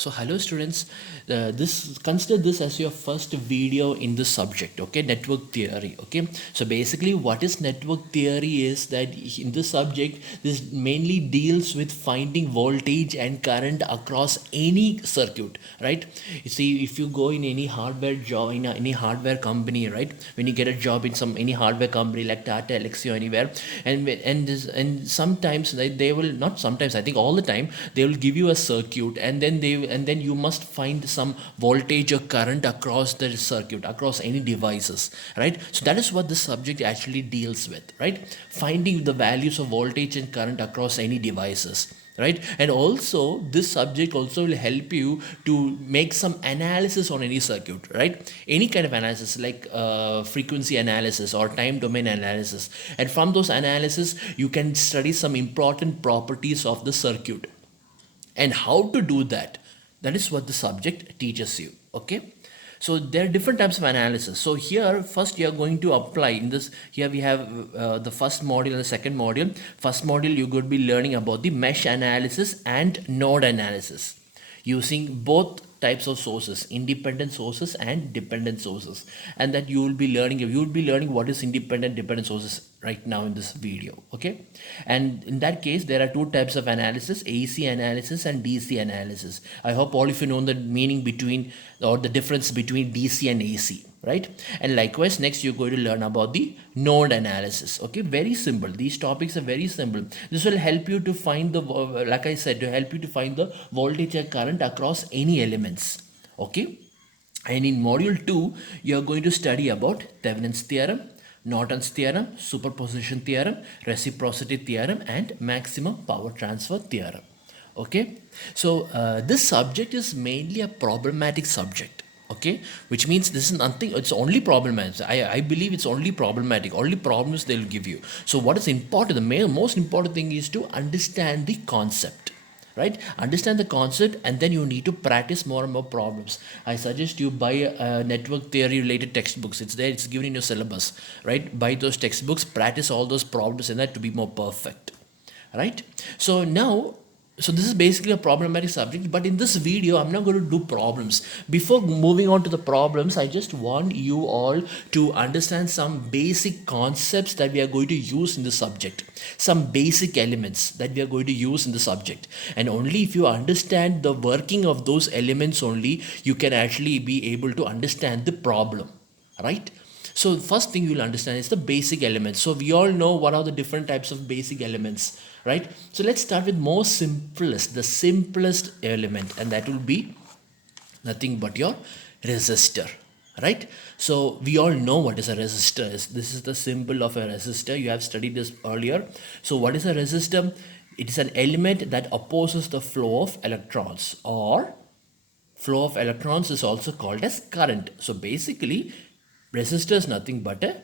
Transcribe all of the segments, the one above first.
So hello students, this consider this as your first video in this subject, okay, network theory. Okay, so basically what is network theory is that in this subject this mainly deals with finding voltage and current across any circuit, right? You see, if you go in any hardware job in any hardware company, right, when you get a job in some any hardware company like Tata, Alexio, anywhere, and sometimes they will, not sometimes, I think all the time, they will give you a circuit, and then you must find some voltage or current across the circuit, across any devices, right? So that is what this subject actually deals with, right? Finding the values of voltage and current across any devices, right? And also this subject also will help you to make some analysis on any circuit, right? Any kind of analysis like frequency analysis or time domain analysis, and from those analysis you can study some important properties of the circuit and how to do that. That is what the subject teaches you. Okay, so there are different types of analysis. So here first you are going to apply in this. Here we have the first module and the second module. First module you're going to be learning about the mesh analysis and node analysis using both types of sources, independent sources and dependent sources, and that you will be learning what is independent dependent sources right now in this video. Okay, and in that case there are two types of analysis: AC analysis and DC analysis. I hope all of you know the meaning between, or the difference between DC and AC, right? And likewise next you're going to learn about the node analysis. Okay, very simple, these topics are very simple. This will help you to find the, like I said, to help you to find the voltage and current across any elements. Okay, and in module 2 you are going to study about Thevenin's theorem, Norton's theorem, superposition theorem, reciprocity theorem, and maximum power transfer theorem. Okay, so this subject is mainly a problematic subject. Okay, which means this is nothing, it's only problematic. I believe it's only problematic, only problems they'll give you. So what is important, the most important thing is to understand the concept, right? Understand the concept, and then you need to practice more and more problems. I suggest you buy network theory related textbooks. It's there, it's given in your syllabus, right? Buy those textbooks, practice all those problems in that to be more perfect, right? So now, so this is basically a problematic subject, but in this video I'm not going to do problems. Before moving on to the problems, I just want you all to understand some basic concepts that we are going to use in the subject, some basic elements that we are going to use in the subject, and only if you understand the working of those elements only you can actually be able to understand the problem, right? So first thing you'll understand is the basic elements. So we all know what are the different types of basic elements, right? So let's start with the simplest element, and that will be nothing but your resistor, right? So we all know what is a resistor is. This is the symbol of a resistor. You have studied this earlier. So what is a resistor? It is an element that opposes the flow of electrons, or flow of electrons is also called as current. So basically resistor is nothing but a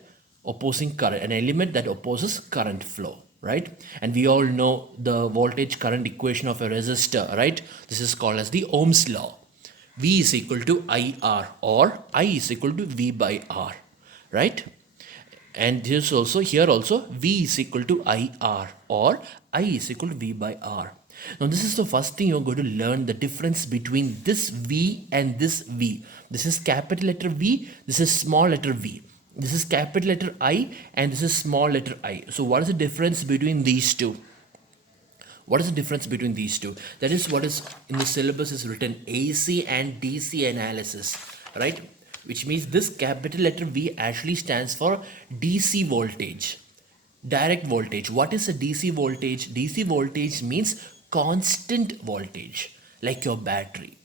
opposing current, an element that opposes current flow, right? And we all know the voltage current equation of a resistor, right? This is called as the Ohm's law. V is equal to IR, or I is equal to V by R, right? And here also V is equal to IR, or I is equal to V by R. Now this is the first thing you're going to learn, the difference between this V and this V. This is capital letter V, this is small letter v. This is capital letter I, and this is small letter I. So what is the difference between these two? What is the difference between these two? That is what is in the syllabus is written, AC and DC analysis, right? Which means this capital letter V actually stands for DC voltage, direct voltage. What is a DC voltage? DC voltage means constant voltage, like your battery,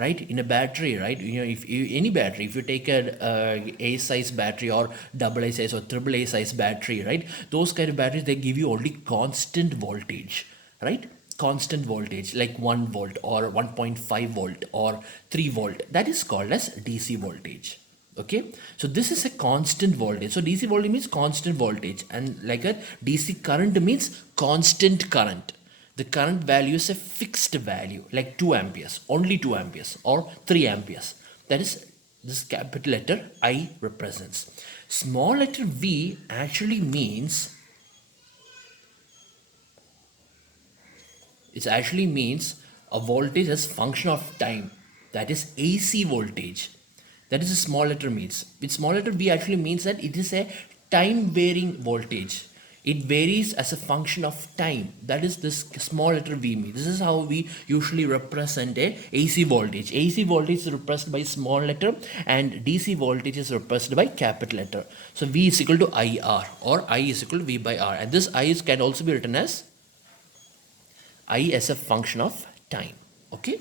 right? In a battery, right, you know, any battery, if you take a size battery or double A size or triple A size battery, right, those kind of batteries, they give you only constant voltage, right? Constant voltage like 1 volt or 1.5 volt or 3 volt, that is called as DC voltage. Okay, so this is a constant voltage. So DC voltage means constant voltage, and like a DC current means constant current. The current value is a fixed value, like 2 amperes, only 2 amperes or 3 amperes. That is, this capital letter I represents. Small letter v actually means, it actually means a voltage as function of time, that is AC voltage. That is a small letter means. With small letter V actually means that it is a time varying voltage. It varies as a function of time. That is this small letter V means. This is how we usually represent a AC voltage. AC voltage is represented by small letter and DC voltage is represented by capital letter. So V is equal to IR or I is equal to V by R. And this I can also be written as I as a function of time. Okay.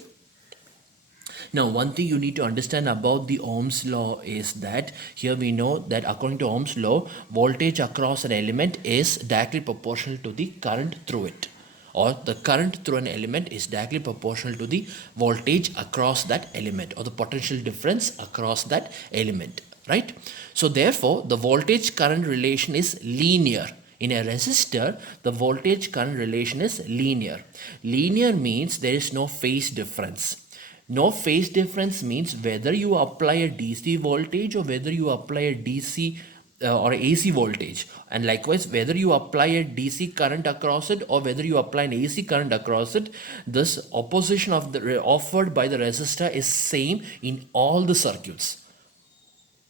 Now, one thing you need to understand about the Ohm's law is that here we know that according to Ohm's law, voltage across an element is directly proportional to the current through it, or the current through an element is directly proportional to the voltage across that element, or the potential difference across that element, right? So therefore, the voltage current relation is linear. In a resistor, the voltage current relation is linear. Linear means there is no phase difference. No phase difference means whether you apply a DC voltage or whether you apply a DC or AC voltage, and likewise whether you apply a DC current across it or whether you apply an AC current across it, this opposition of the offered by the resistor is same in all the circuits.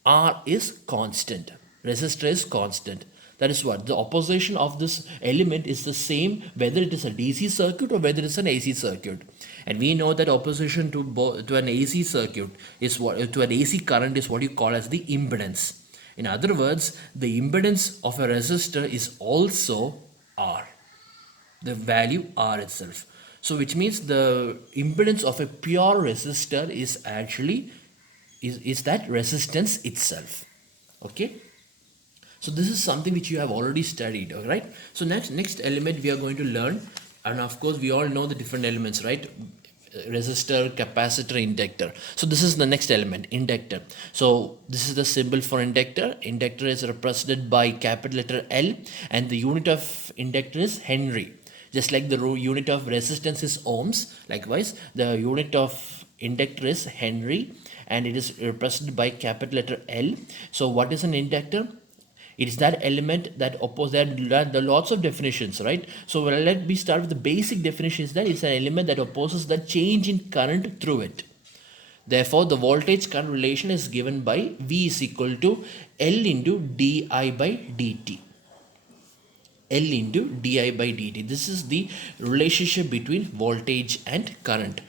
R is constant, resistor is constant. That is what the opposition of this element is the same whether it is a DC circuit or whether it is an AC circuit. And we know that opposition to an AC circuit is what to an AC current is what you call as the impedance. In other words, the impedance of a resistor is also R, the value R itself. So which means the impedance of a pure resistor is actually is that resistance itself. Okay. So this is something which you have already studied, all right? So next element we are going to learn, and of course we all know the different elements, right? Resistor, capacitor, inductor. So this is the next element, inductor. So this is the symbol for inductor. Inductor is represented by capital letter L, and the unit of inductor is Henry. Just like the unit of resistance is ohms, likewise the unit of inductor is Henry, and it is represented by capital letter L. So what is an inductor? It is that element that opposes. There are lots of definitions, right? So let me start with the basic definition is that it's an element that opposes the change in current through it. Therefore, the voltage current relation is given by V is equal to L into di by dt. L into di by dt. This is the relationship between voltage and current.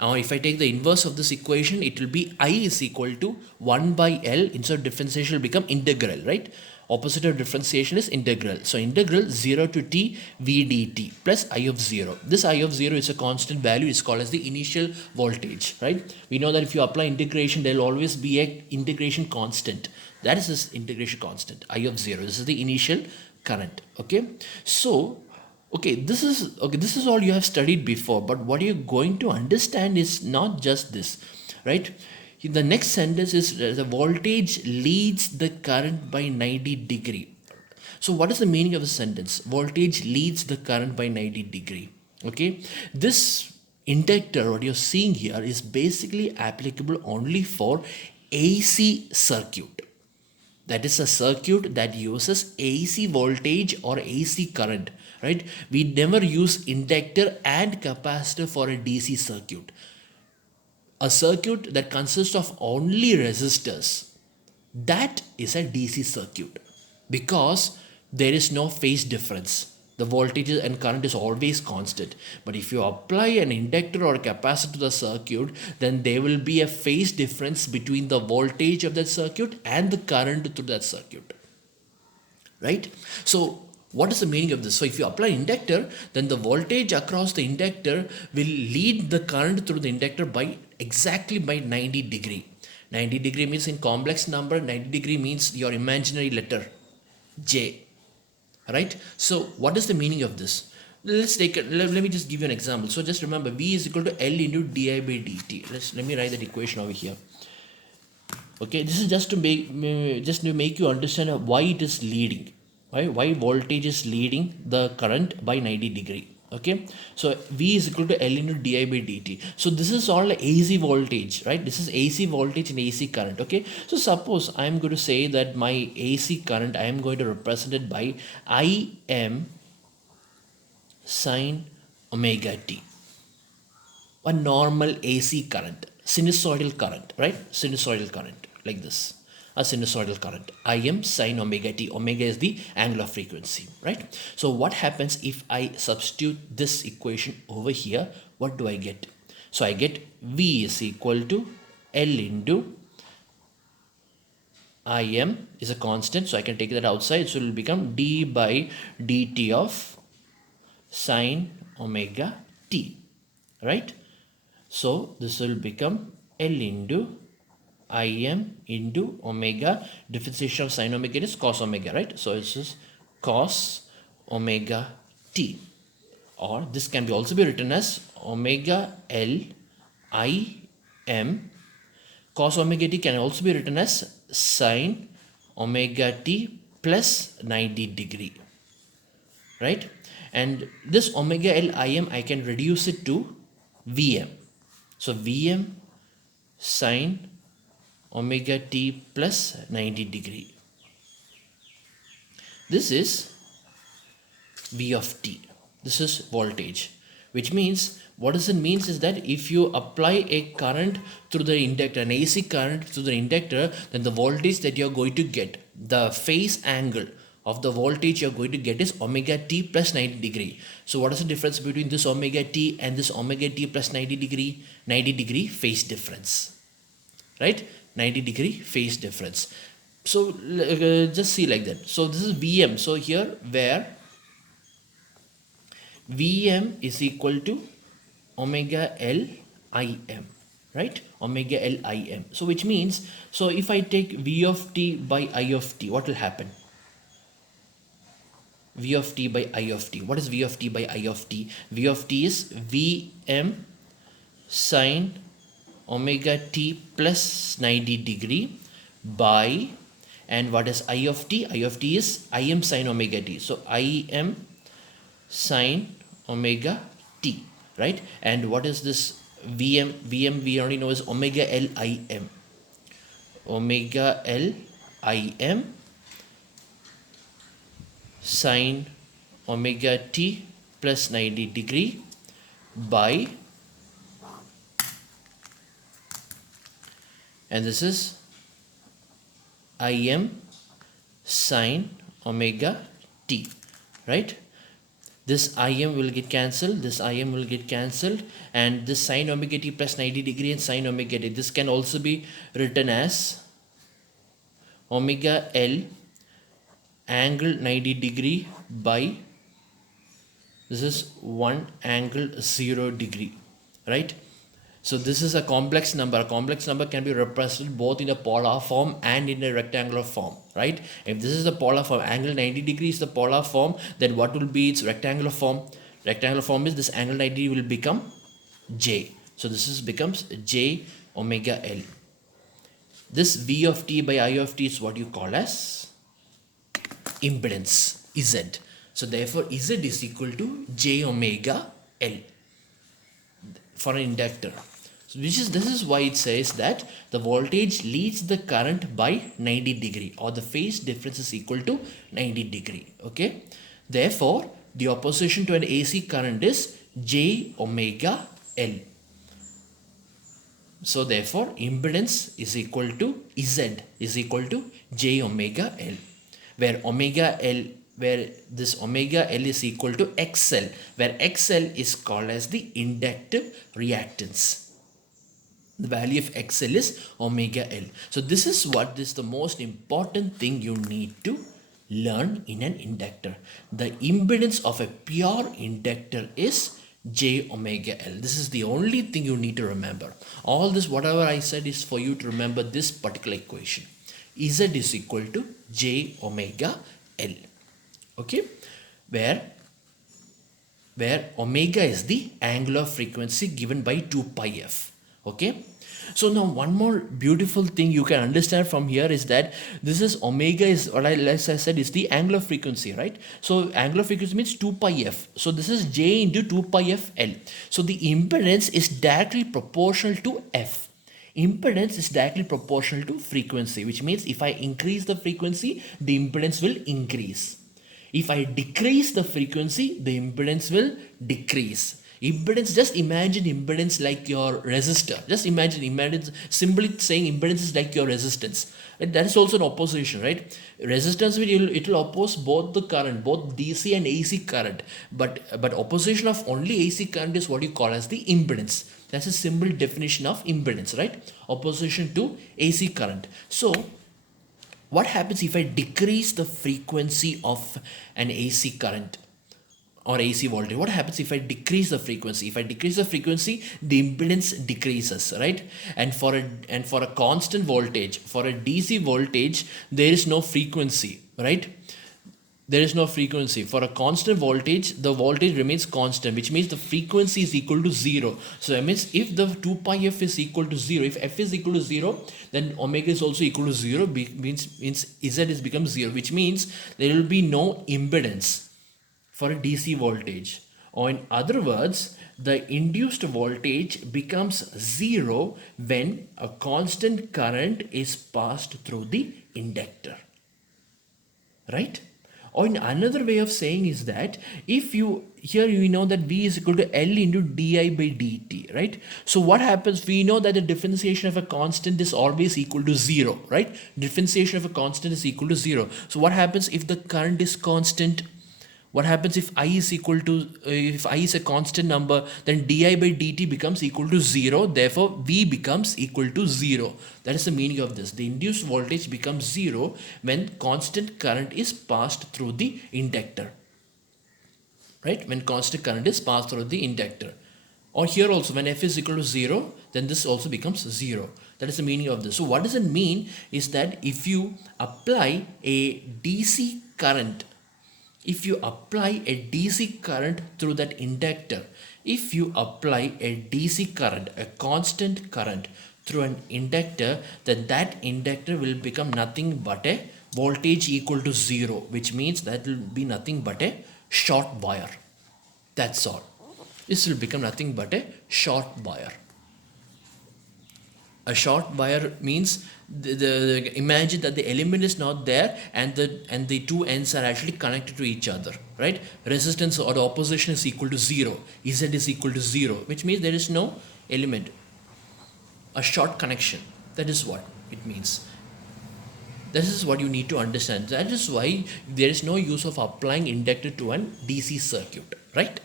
Now, if I take the inverse of this equation, it will be I is equal to 1 by L. Instead of differentiation, will become integral, right? Opposite of differentiation is integral. So integral 0 to t v dt plus I of 0. This I of 0 is a constant value. It's called as the initial voltage, right? We know that if you apply integration, there will always be a integration constant. That is this integration constant, I of 0. This is the initial current, okay? So, this is all you have studied before, but what you're going to understand is not just this, right? The next sentence is the voltage leads the current by 90 degree. So what is the meaning of the sentence? Voltage leads the current by 90 degree. Okay, this inductor, what you're seeing here, is basically applicable only for AC circuit. That is a circuit that uses AC voltage or AC current, right? We never use inductor and capacitor for a DC circuit. A circuit that consists of only resistors, that is a DC circuit because there is no phase difference. The voltage and current is always constant. But if you apply an inductor or a capacitor to the circuit, then there will be a phase difference between the voltage of that circuit and the current through that circuit. Right? So what is the meaning of this? So if you apply inductor, then the voltage across the inductor will lead the current through the inductor by exactly by 90 degree. 90 degree means in complex number, 90 degree means your imaginary letter J. Right? So what is the meaning of this? Let's take it. Let me just give you an example. So just remember V is equal to L into di by dt. Let me write that equation over here. Okay, this is just to make you understand why it is leading. Why voltage is leading the current by 90 degree. Okay, so V is equal to L into di by dt. So this is all AC voltage, right? This is AC voltage and AC current. Okay, so suppose I am going to say that my AC current, I am going to represent it by Im sine omega t. a normal AC current, sinusoidal current, right? Sinusoidal current like this, a sinusoidal current. Im sine omega t. Omega is the angular frequency, right? So what happens if I substitute this equation over here? What do I get? So I get V is equal to L into Im is a constant, so I can take that outside. So it will become d by dt of sine omega t, right? So this will become L into Im into omega. Differentiation of sine omega is cos omega, right? So it's just cos omega t, or this can be also be written as omega L Im. Cos omega t can also be written as sine omega t plus 90 degree, right? And this omega L Im, I can reduce it to Vm. So Vm sine omega t plus 90 degree. This is V of t. This is voltage, which means, what does it means is that if you apply a current through the inductor, an AC current through the inductor, then the voltage that you're going to get, the phase angle of the voltage you're going to get is omega t plus 90 degree. So what is the difference between this omega t and this omega t plus 90 degree? 90 degree phase difference, right? 90 degree phase difference. So just see like that. So this is Vm. So here where Vm is equal to omega L Im, right? Omega L Im. So which means, so if I take V of t by I of t, what will happen? V of t by I of t. What is V of t by I of t? V of t is Vm sine omega t plus 90 degree by, and what is I of t? I of t is Im sine omega t. So Im sine omega t, right? And what is this Vm? Vm we already know is omega L Im. Omega L Im sine omega t plus 90 degree by, and this is Im sine omega t, right? This Im will get cancelled, this Im will get cancelled, and this sine omega t plus 90 degree and sine omega t, this can also be written as omega L angle 90 degree by, this is 1 angle 0 degree, right? So this is a complex number. A complex number can be represented both in a polar form and in a rectangular form, right? If this is the polar form, angle 90 degrees is the polar form, then what will be its rectangular form? Rectangular form is this angle 90 will become J. So this is becomes J omega L. This V of t by I of t is what you call as impedance, Z. So therefore Z is equal to J omega L for an inductor. So this is why it says that the voltage leads the current by 90 degree, or the phase difference is equal to 90 degree. Okay. Therefore, the opposition to an AC current is J omega L. So therefore, impedance is equal to Z is equal to J omega L, where omega L, where this omega L is equal to XL, where XL is called as the inductive reactance. The value of XL is omega L. So this is what is the most important thing you need to learn in an inductor. The impedance of a pure inductor is J omega L. This is the only thing you need to remember. All this, whatever I said, is for you to remember this particular equation. Z is equal to J omega L. Okay, where omega is the angular frequency given by 2 pi f. Okay, so now one more beautiful thing you can understand from here is that this is omega is, or as I said, is the angular frequency, right? So angular frequency means 2 pi f. So this is J into 2 pi f L. So the impedance is directly proportional to f. Impedance is directly proportional to frequency, which means if I increase the frequency, the impedance will increase. If I decrease the frequency, the impedance will decrease. Impedance, just imagine impedance like your resistor. Just imagine impedance, simply saying impedance is like your resistance. And that is also an opposition, right? Resistance, it will oppose both the current, both DC and AC current. But opposition of only AC current is what you call as the impedance. That's a simple definition of impedance, right? Opposition to AC current. So what happens if I decrease the frequency of an AC current or AC voltage? What happens if I decrease the frequency? If I decrease the frequency, the impedance decreases, right? And for a constant voltage, for a DC voltage, there is no frequency, right? There is no frequency. For a constant voltage, the voltage remains constant, which means the frequency is equal to 0. So that means if the 2 pi f is equal to 0, if f is equal to 0, then omega is also equal to 0, means z is becomes 0, which means there will be no impedance for a DC voltage. Or in other words, the induced voltage becomes 0 when a constant current is passed through the inductor, right? Or in another way of saying is that if you here you know that V is equal to L into di by dt, right? So what happens? We know that the differentiation of a constant is always equal to 0, right? Differentiation of a constant is equal to 0. So what happens if the current is constant? What happens if I is equal to, if I is a constant number, then di by dt becomes equal to 0. Therefore, V becomes equal to 0. That is the meaning of this. The induced voltage becomes 0 when constant current is passed through the inductor. Right? When constant current is passed through the inductor. Or here also, when f is equal to 0, then this also becomes 0. That is the meaning of this. So what does it mean is that if you apply a DC current, if you apply a DC current through that inductor, if you apply a DC current, a constant current through an inductor, then that inductor will become nothing but a voltage equal to 0, which means that will be nothing but a short wire. That's all. This will become nothing but a short wire. A short wire means imagine that the element is not there and the two ends are actually connected to each other, right? Resistance or the opposition is equal to 0. Z is equal to 0, which means there is no element. A short connection. That is what it means. This is what you need to understand. That is why there is no use of applying inductor to an DC circuit, right?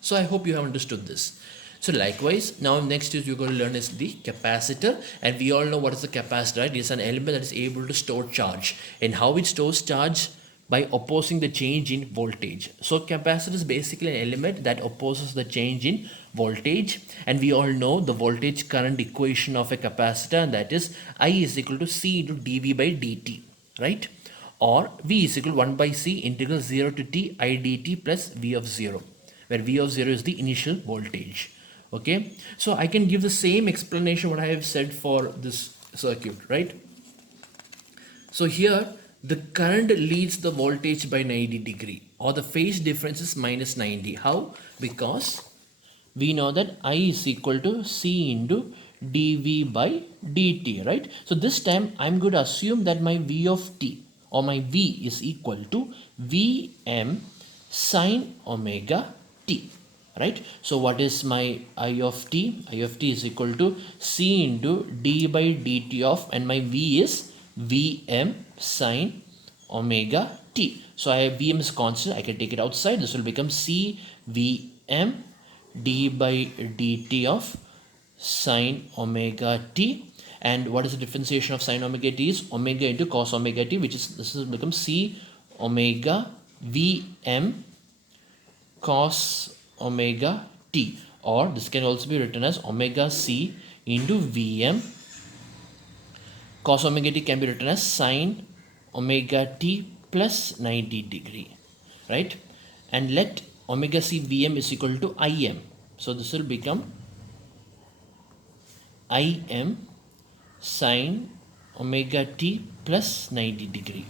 So I hope you have understood this. So likewise, now next is you're going to learn is the capacitor, and we all know what is the capacitor, right? It is an element that is able to store charge. And how it stores charge? By opposing the change in voltage. So capacitor is basically an element that opposes the change in voltage, and we all know the voltage current equation of a capacitor, and that is I is equal to C into dV by dt, right? Or V is equal to 1 by C integral 0 to t I dt plus V of 0, where V of 0 is the initial voltage. Okay, so I can give the same explanation what I have said for this circuit, right? So here the current leads the voltage by 90 degree, or the phase difference is minus 90. How? Because we know that I is equal to C into dV by dt, right? So this time I'm going to assume that my V of t, or my V, is equal to Vm sine omega t. Right? So what is my I of t? I of t is equal to C into d by dt of, and my V is Vm sine omega t. So Vm is constant. I can take it outside. This will become C Vm d by dt of sine omega t. And what is the differentiation of sine omega t? Is omega into cos omega t, which is, this will become C omega Vm cos omega t, or this can also be written as omega c into Vm cos omega t can be written as sine omega t plus 90 degree, right? And let omega c Vm is equal to Im. So this will become Im sine omega t plus 90 degree,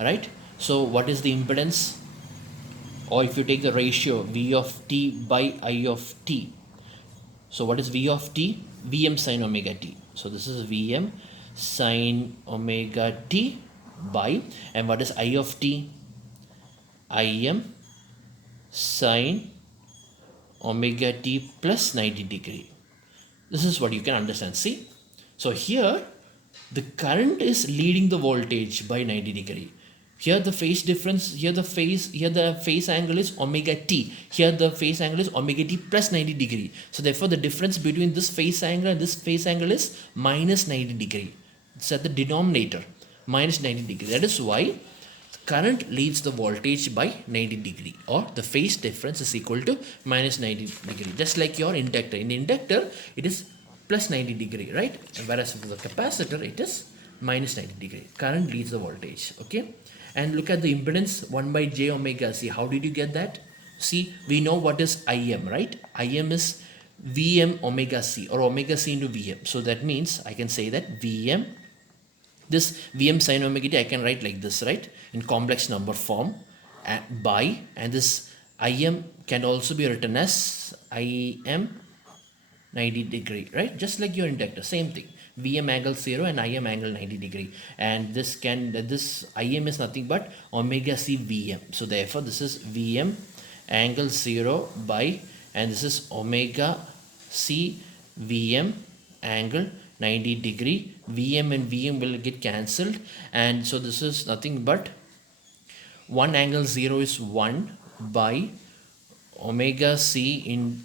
right? So what is the impedance? Or if you take the ratio V of t by I of t. So what is V of t? Vm sine omega t. So this is Vm sine omega t by, and what is I of t? Im sine omega t plus 90 degree. This is what you can understand. See, so here the current is leading the voltage by 90 degree. Here the phase difference, here the phase angle is omega t. Here the phase angle is omega t plus 90 degree. So therefore the difference between this phase angle and this phase angle is minus 90 degree. It's at the denominator, minus 90 degree. That is why current leads the voltage by 90 degree, or the phase difference is equal to minus 90 degree, just like your inductor. In inductor it is plus 90 degree, right? Whereas for the capacitor it is minus 90 degree. Current leads the voltage. Okay, and look at the impedance 1 by j omega c. How did you get that? See, we know what is Im, right? Im is Vm omega c, or omega c into Vm. So that means I can say that Vm, this Vm sin omega t I can write like this, right, in complex number form, by, and this Im can also be written as Im 90 degree, right? Just like your inductor, same thing. Vm angle 0 and Im angle 90 degree, and this Im is nothing but omega c Vm. So therefore this is Vm angle 0 by, and this is omega c Vm angle 90 degree. Vm and Vm will get cancelled, and so this is nothing but 1 angle 0 is 1 by omega c in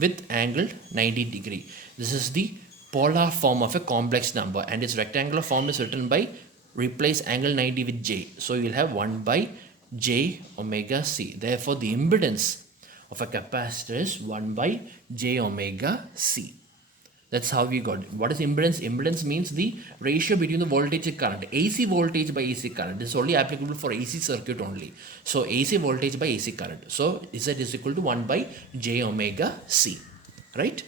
with angle 90 degree. This is the polar form of a complex number, and its rectangular form is written by replace angle 90 with j. So you will have 1 by j omega c. Therefore the impedance of a capacitor is 1 by j omega c. That's how we got it. What is impedance? Impedance means the ratio between the voltage and current. AC voltage by AC current. This is only applicable for AC circuit only. So AC voltage by AC current. So Z is equal to 1 by j omega c. Right?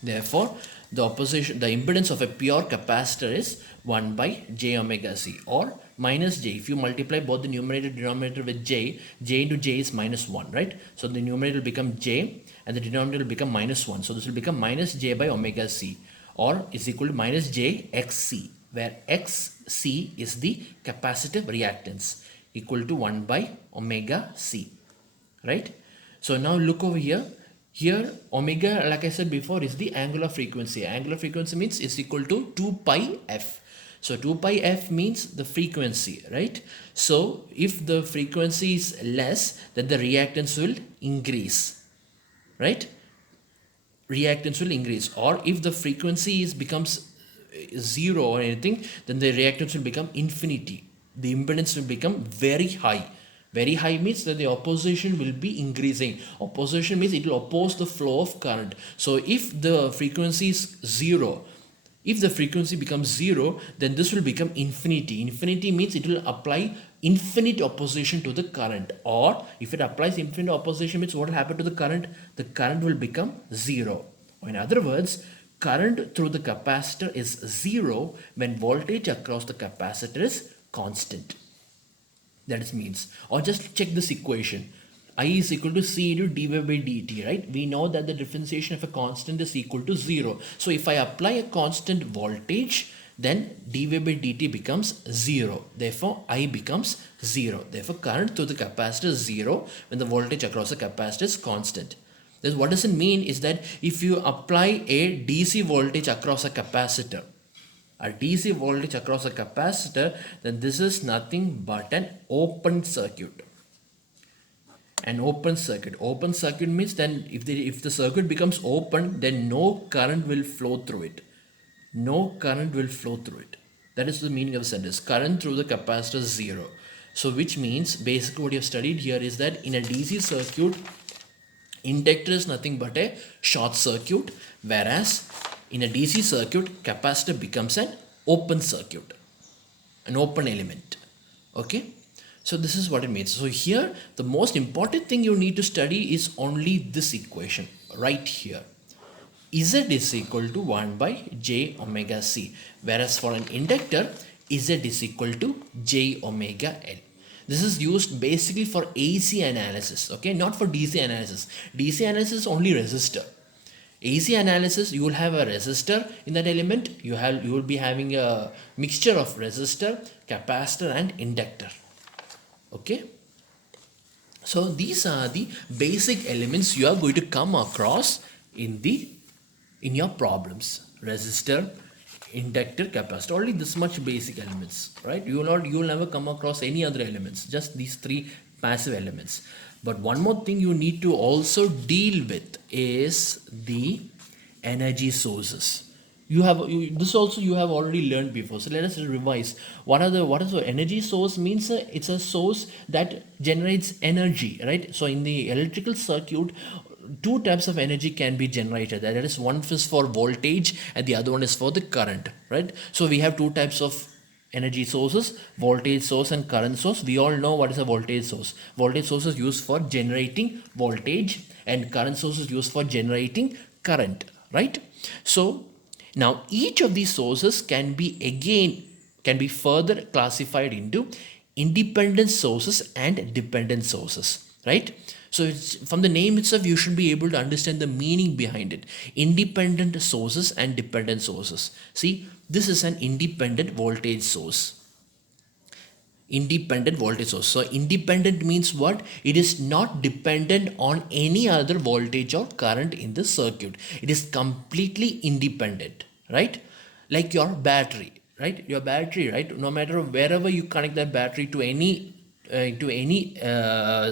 Therefore, the impedance of a pure capacitor is 1 by j omega c, or minus j. If you multiply both the numerator and denominator with j into j is minus 1, right? So the numerator will become j and the denominator will become minus 1. So this will become minus j by omega c, or is equal to minus j xc, where xc is the capacitive reactance, equal to 1 by omega c, right? So now look over here. Here omega, like I said before, is the angular frequency. Angular frequency means is equal to 2 pi f. So 2 pi f means the frequency, right? So if the frequency is less, then the reactance will increase, right? Reactance will increase. Or if the frequency becomes 0 or anything, then the reactance will become infinity. The impedance will become very high. Very high means that the opposition will be increasing. Opposition means it will oppose the flow of current. So if the frequency is 0, if the frequency becomes 0, then this will become infinity. Infinity means it will apply infinite opposition to the current. Or if it applies infinite opposition, means what will happen to the current? The current will become 0. Or in other words, current through the capacitor is 0 when voltage across the capacitor is constant. That means, or just check this equation. I is equal to C into dy by dt, right? We know that the differentiation of a constant is equal to 0. So if I apply a constant voltage, then dy by dt becomes 0. Therefore, I becomes 0. Therefore, current through the capacitor is 0 when the voltage across the capacitor is constant. Then what does it mean is that if you apply a DC voltage across a capacitor, then this is nothing but an open circuit. An open circuit means then if the circuit becomes open, then no current will flow through it. That is the meaning of the sentence. Current through the capacitor is 0. So which means basically what you have studied here is that in a DC circuit, inductor is nothing but a short circuit, whereas in a DC circuit, capacitor becomes an open circuit, an open element. Okay, so this is what it means. So here the most important thing you need to study is only this equation right here. Z is equal to 1 by j omega c, whereas for an inductor, Z is equal to j omega L. This is used basically for AC analysis, okay, not for DC analysis. DC analysis only resistor. AC analysis, you will have a resistor in that element. You will be having a mixture of resistor, capacitor and inductor. Okay. So these are the basic elements you are going to come across in your problems. Resistor, inductor, capacitor. Only this much basic elements, right? You will never come across any other elements. Just these three passive elements. But one more thing you need to also deal with is the energy sources. This also you have already learned before, so let us revise. What is the energy source means? It's a source that generates energy, right? So in the electrical circuit, two types of energy can be generated. That is, one is for voltage and the other one is for the current, right? So we have two types of energy sources: voltage source and current source. We all know what is a voltage source. Voltage source is used for generating voltage and current source is used for generating current, right? So now each of these sources can be further classified into independent sources and dependent sources, right? So it's, from the name itself you should be able to understand the meaning behind it. Independent sources and dependent sources. See, this is an independent voltage source. Independent voltage source. So independent means what? It is not dependent on any other voltage or current in the circuit. It is completely independent, right? Like your battery, right? Your battery, right? No matter wherever you connect that battery to any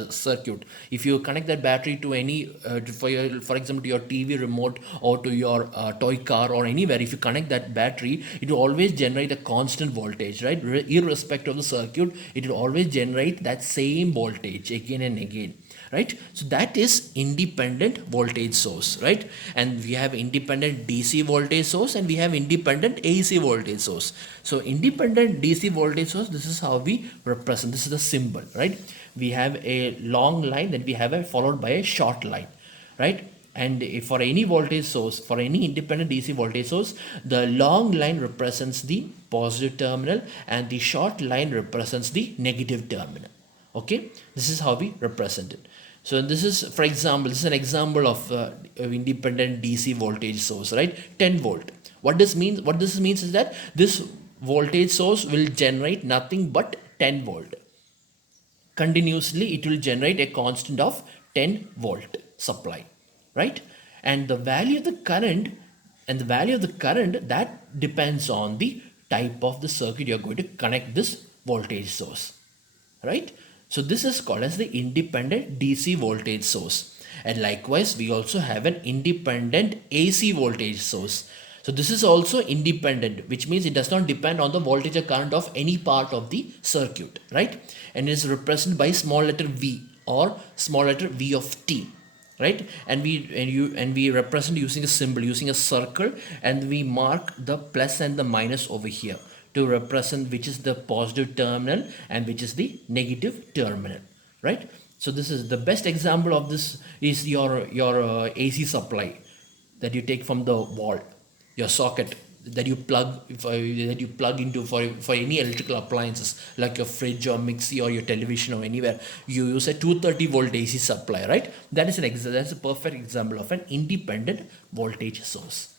circuit, if you connect that battery to any for example to your TV remote or to your toy car or anywhere, if you connect that battery, it will always generate a constant voltage, right? Irrespective of the circuit, it will always generate that same voltage again and again, right? So that is independent voltage source, right? And we have independent DC voltage source and we have independent AC voltage source. So independent DC voltage source, this is how we represent. This is the symbol, right? We have a long line, then we have a followed by a short line, right? And if for any voltage source, for any independent DC voltage source, the long line represents the positive terminal and the short line represents the negative terminal. Okay, this is how we represent it. So this is, for example, this is an example of independent DC voltage source, right? 10 volt. What this means? What this means is that this voltage source will generate nothing but 10 volt. Continuously, it will generate a constant of 10 volt supply, right? And the value of the current that depends on the type of the circuit you're going to connect this voltage source, right? So this is called as the independent DC voltage source. And likewise, we also have an independent AC voltage source. So this is also independent, which means it does not depend on the voltage or current of any part of the circuit, right? And it is represented by small letter v or small letter v of t, right? And we represent using a symbol, using a circle, and we mark the plus and the minus over here to represent which is the positive terminal and which is the negative terminal, right? So this is the best example of this is your AC supply that you take from the wall, your socket that you plug into for any electrical appliances like your fridge or mixie or your television or anywhere. You use a 230 volt AC supply, right? That's a perfect example of an independent voltage source.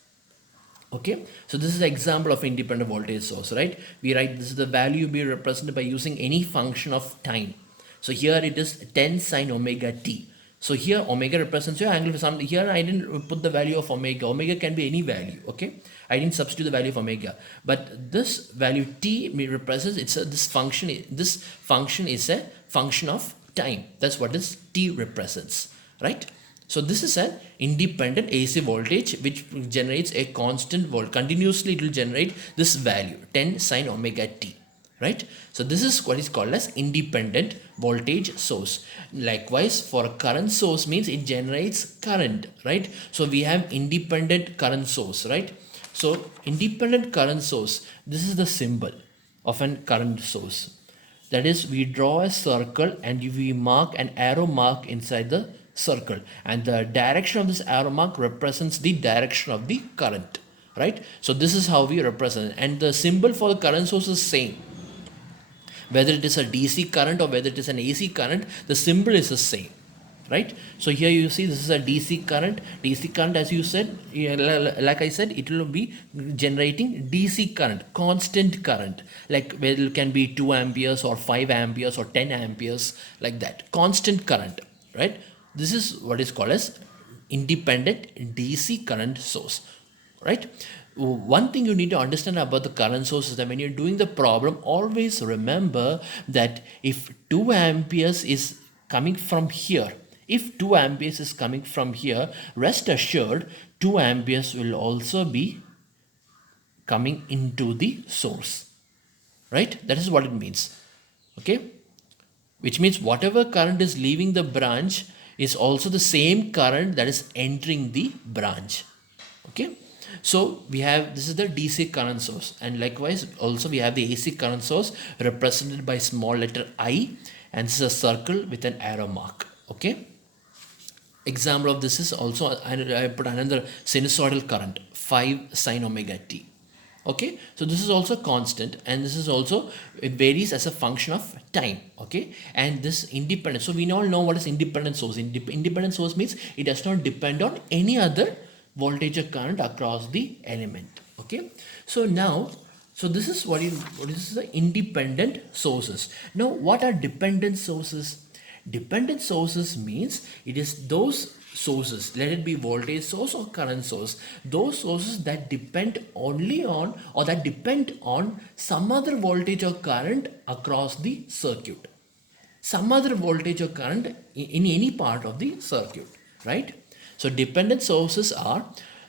Okay, so this is an example of independent voltage source, right? We write this is the value be represented by using any function of time. So here it is 10 sine omega t. So here omega represents your angle for some. Here I didn't put the value of omega. Omega can be any value. Okay, I didn't substitute the value of omega, but this value t represents this function. This function is a function of time. That's what this t represents, right? So this is an independent AC voltage which generates a constant volt. Continuously it will generate this value 10 sine omega t, right? So this is what is called as independent voltage source. Likewise, for a current source means it generates current, right? So we have independent current source, right? So independent current source, this is the symbol of an current source. That is, we draw a circle and we mark an arrow mark inside the circle, and the direction of this arrow mark represents the direction of the current, right? So this is how we represent, and the symbol for the current source is same. Whether it is a DC current or whether it is an AC current, the symbol is the same, right? So here you see this is a DC current. DC current, as you said, like I said, it will be generating DC current, constant current, like where it can be 2 amperes or 5 amperes or 10 amperes, like that, constant current, right? This is what is called as independent DC current source, right? One thing you need to understand about the current source is that when you're doing the problem, always remember that if 2 amperes is coming from here, if 2 amperes is coming from here, rest assured 2 amperes will also be coming into the source, right? That is what it means, okay? Which means whatever current is leaving the branch is also the same current that is entering the branch, okay? So we have, this is the DC current source, and likewise also we have the AC current source represented by small letter I, and this is a circle with an arrow mark, okay? Example of this is also, I put another sinusoidal current 5 sine omega t, okay? So this is also constant, and this is also, it varies as a function of time, okay? And this independent, so we all know what is independent source. Independent source means it does not depend on any other voltage or current across the element, okay? So now, so this is what is the independent sources. Now what are dependent sources? Dependent sources means it is those sources, let it be voltage source or current source, those sources that depend only on, or that depend on some other voltage or current across the circuit, some other voltage or current in any part of the circuit, right? So dependent sources are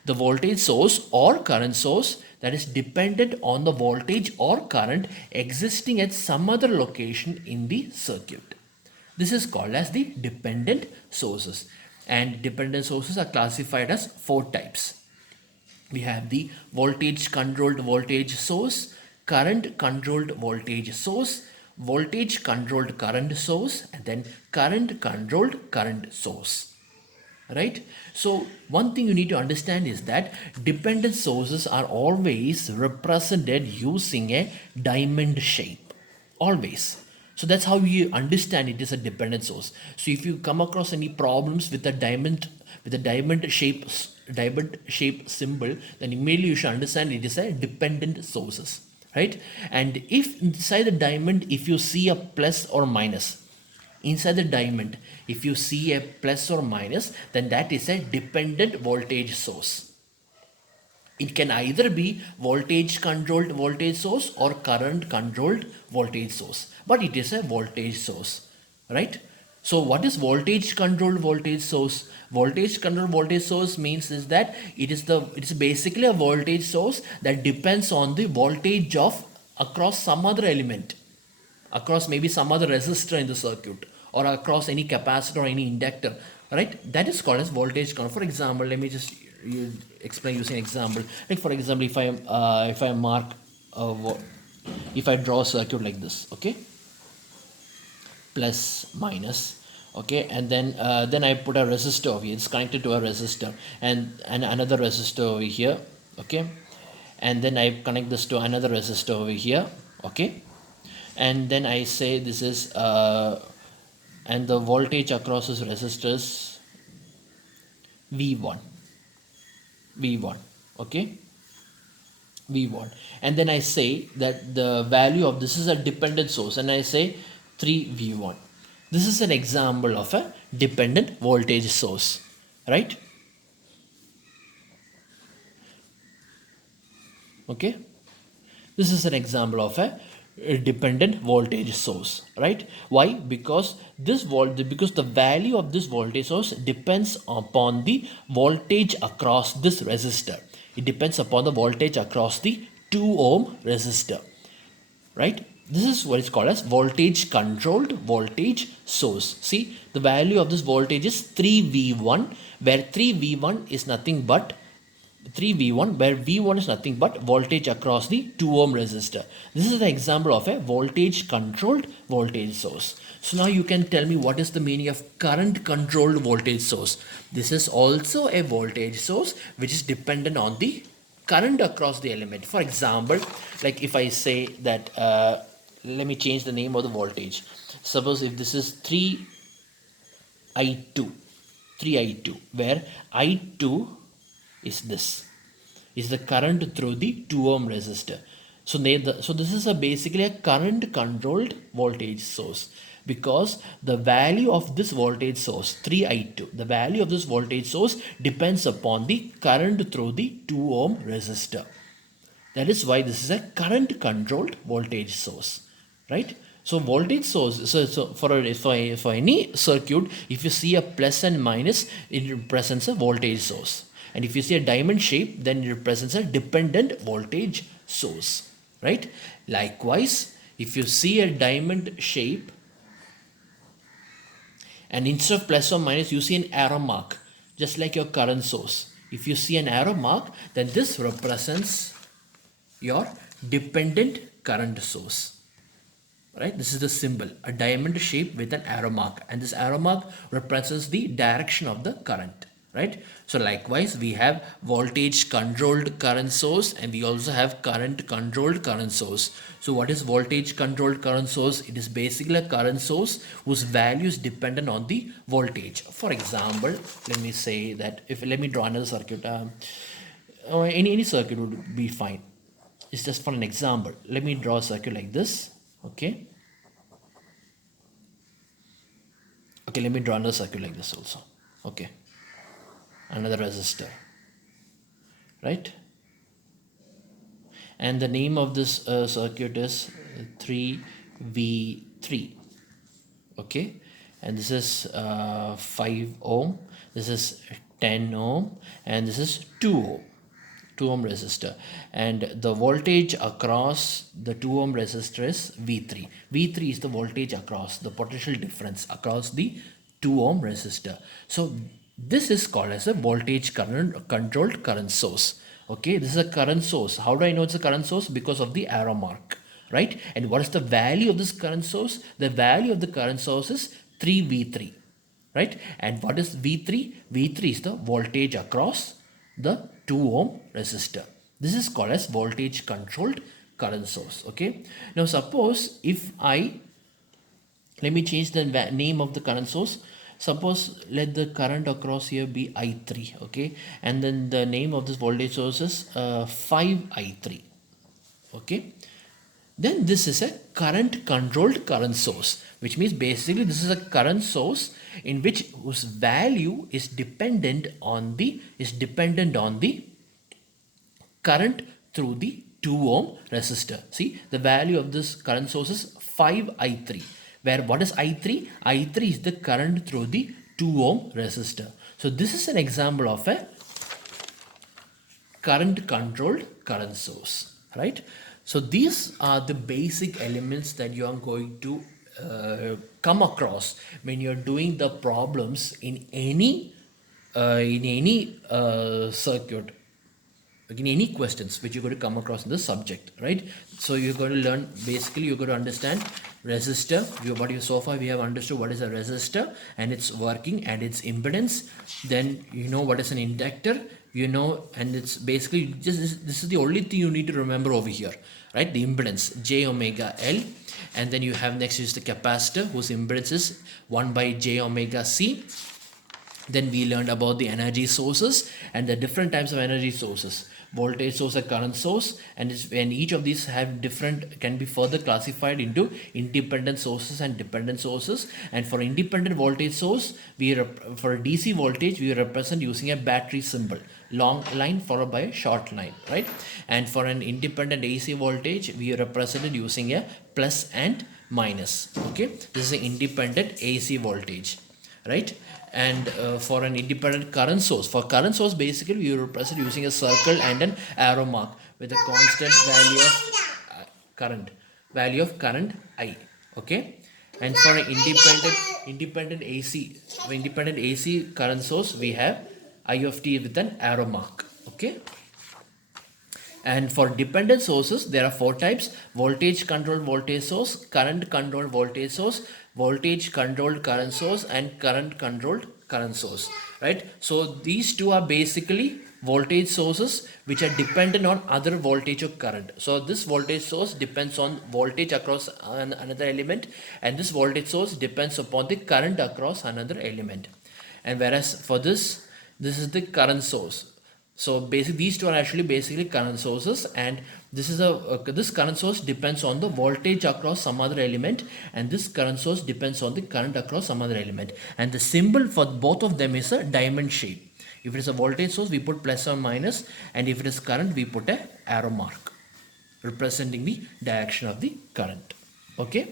the voltage source or current source that is dependent on the voltage or current existing at some other location in the circuit. This is called as the dependent sources, and dependent sources are classified as 4 types. We have the voltage controlled voltage source, current controlled voltage source, voltage controlled current source, and then current controlled current source, right? So one thing you need to understand is that dependent sources are always represented using a diamond shape, always. So that's how you understand it is a dependent source. So if you come across any problems with a diamond shape symbol, then immediately you should understand it is a dependent sources, right? And if inside the diamond, if you see a plus or minus, inside the diamond, if you see a plus or minus, then that is a dependent voltage source. It can either be voltage controlled voltage source or current controlled voltage source, but it is a voltage source, right? So what is voltage controlled voltage source? Voltage controlled voltage source means is that it's basically a voltage source that depends on the voltage of across some other element, across maybe some other resistor in the circuit, or across any capacitor or any inductor, right? That is called as voltage control. For example, let me just explain using an example. Like for example, if I mark if I draw a circuit like this, okay, plus minus, okay, and then I put a resistor over here. It's connected to a resistor, and another resistor over here, okay, and then I connect this to another resistor over here, okay, and then I say this is and the voltage across this resistors V1, okay, V1, and then I say that the value of this is a dependent source, and I say 3V1. This is an example of a dependent voltage source, right? Okay, this is an example of a dependent voltage source, right? Why? Because because the value of this voltage source depends upon the voltage across this resistor. It depends upon the voltage across the 2 ohm resistor, right? This is what is called as voltage controlled voltage source. See, the value of this voltage is 3V1, where 3V1 is nothing but 3V1, where V1 is nothing but voltage across the 2 ohm resistor. This is the example of a voltage controlled voltage source. So now you can tell me what is the meaning of current controlled voltage source. This is also a voltage source which is dependent on the current across the element. For example, like if I say that let me change the name of the voltage. Suppose if this is 3I2, 3i2, where I2 is this, is the current through the 2 ohm resistor. So, so this is basically a current controlled voltage source, because the value of this voltage source 3i2, the value of this voltage source depends upon the current through the 2 ohm resistor. That is why this is a current controlled voltage source, right? So voltage source, so for any circuit, if you see a plus and minus, it represents a voltage source. And if you see a diamond shape, then it represents a dependent voltage source, right? Likewise, if you see a diamond shape, and instead of plus or minus, you see an arrow mark, just like your current source. If you see an arrow mark, then this represents your dependent current source, right? This is the symbol, a diamond shape with an arrow mark, and this arrow mark represents the direction of the current, right? So likewise, we have voltage controlled current source, and we also have current controlled current source. So what is voltage controlled current source? It is basically a current source whose value is dependent on the voltage. For example, let me say that, if let me draw another circuit, any circuit would be fine. It's just for an example. Let me draw a circuit like this. Okay. Okay, let me draw another circuit like this also. Okay. Another resistor. Right? And the name of this circuit is 3V3. Okay. And this is 5 ohm. This is 10 ohm. And this is 2 ohm. 2 ohm resistor, and the voltage across the 2 ohm resistor is V3. V3 is the voltage across, the potential difference across the 2 ohm resistor. So this is called as a voltage current controlled current source. Okay, this is a current source. How do I know it's a current source? Because of the arrow mark, right? And what is the value of this current source? The value of the current source is 3V3, right? And what is V3? V3 is the voltage across the 2 ohm resistor. This is called as voltage controlled current source. Okay. Now suppose if let me change the name of the current source. Suppose let the current across here be I3. Okay. And then the name of this voltage source is 5I3. Okay. Then this is a current controlled current source, which means basically this is a current source in which whose value is dependent on the current through the 2 ohm resistor. See, the value of this current source is 5i3, where what is i3? I3 is the current through the 2 ohm resistor. So this is an example of a current controlled current source, right? So these are the basic elements that you are going to come across when you're doing the problems in any circuit, in any questions which you're going to come across in the subject, right? So you're going to learn, basically you're going to understand resistor. So far we have understood what is a resistor and its working and its impedance. Then you know what is an inductor, and it's basically just this is the only thing you need to remember over here, right? The impedance, j omega L. And then you have next is the capacitor, whose impedance is 1 by j omega C. Then we learned about the energy sources and the different types of energy sources. Voltage source, a current source, and each of these have different, can be further classified into independent sources and dependent sources. And for independent voltage source, for a DC voltage, we represent using a battery symbol, long line followed by a short line, right? And for an independent AC voltage, we represent it using a plus and minus. Okay, this is an independent AC voltage, right? And for an independent current source, basically we represent using a circle and an arrow mark with a constant value of current I. Okay. And for an independent AC current source, we have I of t with an arrow mark. Okay. And for dependent sources, there are 4 types: voltage controlled voltage source, current controlled voltage source, voltage controlled current source, and current controlled current source, right? So these two are basically voltage sources which are dependent on other voltage or current. So this voltage source depends on voltage across another element, and this voltage source depends upon the current across another element. and whereas for this is the current source. So basically these two are actually basically current sources, and this is this current source depends on the voltage across some other element, and this current source depends on the current across some other element, and the symbol for both of them is a diamond shape. If it is a voltage source, we put plus or minus, and if it is current, we put a arrow mark representing the direction of the current. Okay.